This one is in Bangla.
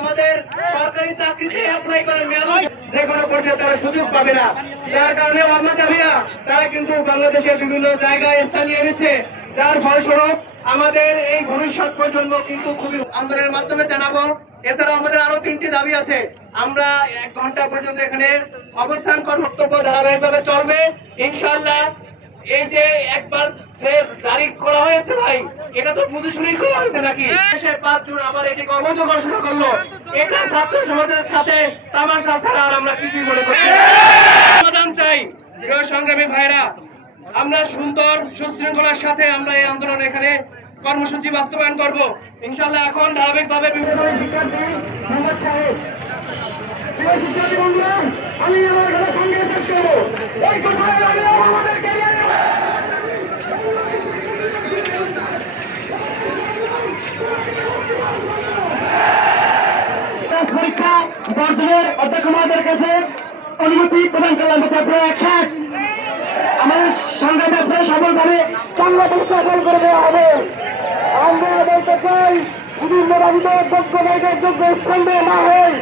আমাদের সরকারি চাকরিতে অ্যাপ্লাই করার যে কোনো পর্যায়ে তারা সুযোগ পাবে না, যার কারণে আমাদের তারা কিন্তু বাংলাদেশের বিভিন্ন জায়গায় স্থান নিয়ে নিচ্ছে, যার ফলস্বরূপ আমাদের এই ভবিষ্যৎ প্রজন্ম কিন্তু খুবই আন্দোলনের মাধ্যমে জানাবো। এছাড়াও আমাদের আরো 3টি দাবি আছে, আমরা 1 ঘন্টা পর্যন্ত এখানে অবস্থান কর্তব্য ধারাবাহিকভাবে চলবে ইনশাআল্লাহ। এই যে একবার যে জারি করা হয়েছে ভাই, এটা তো বুঝে শুনেই করা হয়েছে নাকি? 5 জুন আবার এটিকে অবৈধ ঘোষণা করলো, এটা ছাত্র সমাজের সাথে তামাশা ছাড়া আর আমরা কিছুই মনে করি না। সমাধান চাই প্রিয় সংগ্রামী ভাইরা, আমরা সুন্দর সুশৃঙ্খলার সাথে আমরা এই আন্দোলন এখানে কর্মসূচি বাস্তবায়ন করব ইনশাআল্লাহ। এখন ধারাবাহিকভাবে আমি আমার সঙ্গে শেষ করবো এই কথায় আমাদেরকে পরীক্ষা বর্ধনের অধ্যক্ষ মহোদয়ের কাছে অনুমতি প্রদান করলাম। আমাদের সংগ্রামে সফলভাবে বাংলাদেশ সফল করে দেওয়া হবে। আমরা বলতে চাই বিভিন্ন যোগ্য স্থানে না হয়